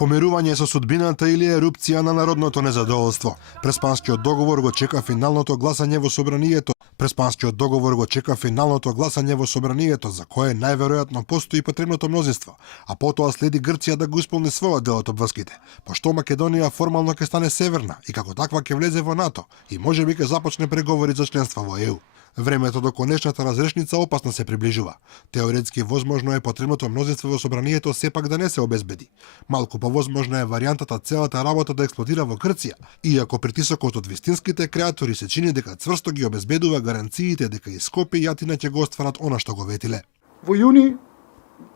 Помирување со судбината или ерупција на народното незадоволство. Преспанскиот договор го чека финалното гласање во собранието. Преспанскиот договор го чека финалното гласање во собранието, за кое најверојатно постои потребното мнозинство, а потоа следи Грција да го исполни својот дел од обврските, пошто Македонија формално ќе стане северна и како таква ќе влезе во НАТО и можеби ќе започне преговори за членство во ЕУ. Времето до конечната разрешница опасно се приближува. Теоретски возможно е потребното мнозинство во собранието сепак да не се обезбеди. Малку повозможна е варијантата целата работа да експлодира во Грција, иако притисокот од вистинските креатори се чини дека цврсто ги обезбедува гаранциите дека и Скопје и Атина ќе го остварат она што го ветиле. Во јуни,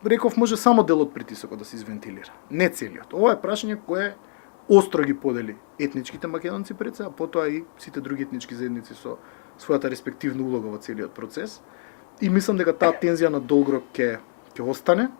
реков, може само дел од притисокот да се извентилира, не целиот. Ова е прашање кое остро ги подели етничките македонци пред се, а потоа и сите други етнички заедници со својата респективна улога во целиот процес. И мислам дека таа тензија на долг рок ќе остане.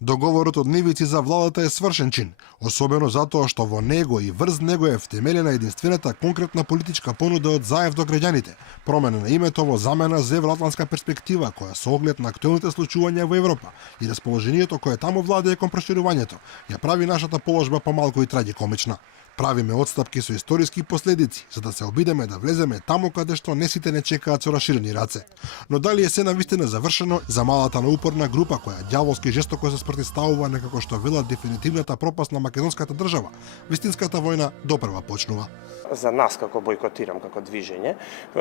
Договорот од нивици за владата е свршен чин, особено затоа што во него и врз него е втемелена единствената конкретна политичка понуда од Заев до граѓаните, промена на името во замена за евроатлантска перспектива, која со оглед на актуелните случувања во Европа и расположението кое таму владее кон проширувањето, ја прави нашата положба помалку и трагикомична. Правиме отстапки со историски последици, за да се обидеме да влеземе таму каде што не сите не чекаат со расширени раце. Но дали е се навистина завршено за малата наупорна група која ѓаволски жестоко се спротивставува некако што велат дефинитивната пропаст на македонската држава, вистинската војна допрва почнува. За нас како бојкотирам како движење,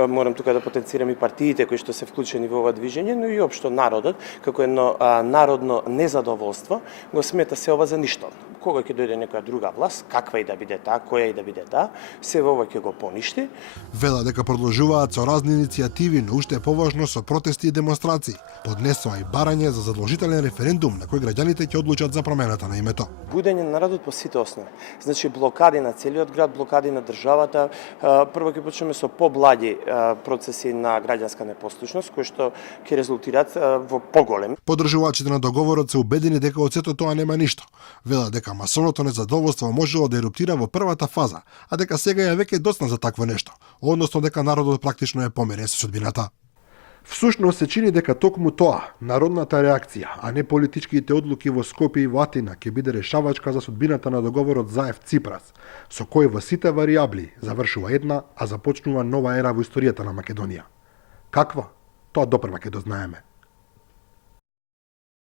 морам тука да потенцирам и партиите кои што се вклучени во ова движење, но и општо народот како едно народно незадоволство го смета се ова за ништо. Кога ќе дојде некоја друга власт, каква и да биде таа, која и да биде таа, се ова ќе го поништи. Вела дека продолжуваат со разни иницијативи, но уште е поважно со протести и демонстрации. Поднесоа и барање за задолжителен референдум на кој граѓаните ќе одлучат за промената на името. Будење на народот по сите основи. Значи блокади на целиот град, блокади на државата. Прво ќе почнеме со поблаги процеси на граѓанска непослушност, кои што ќе резултираат во поголем. Поддржувачите на договорот се убедени дека од сето тоа нема ништо. Вела дека масовното незадоволство можело да еруптира во првата фаза, а дека сега е веќе доцна за такво нешто, односно дека народот практично е помирен со судбината. Всушност се чини дека токму тоа, народната реакција, а не политичките одлуки во Скопје и во Атина ќе биде решавачка за судбината на договорот Заев-Ципрас, со кој во сите варијабли завршува една, а започнува нова ера во историјата на Македонија. Каква? Тоа допрва ќе дознаеме.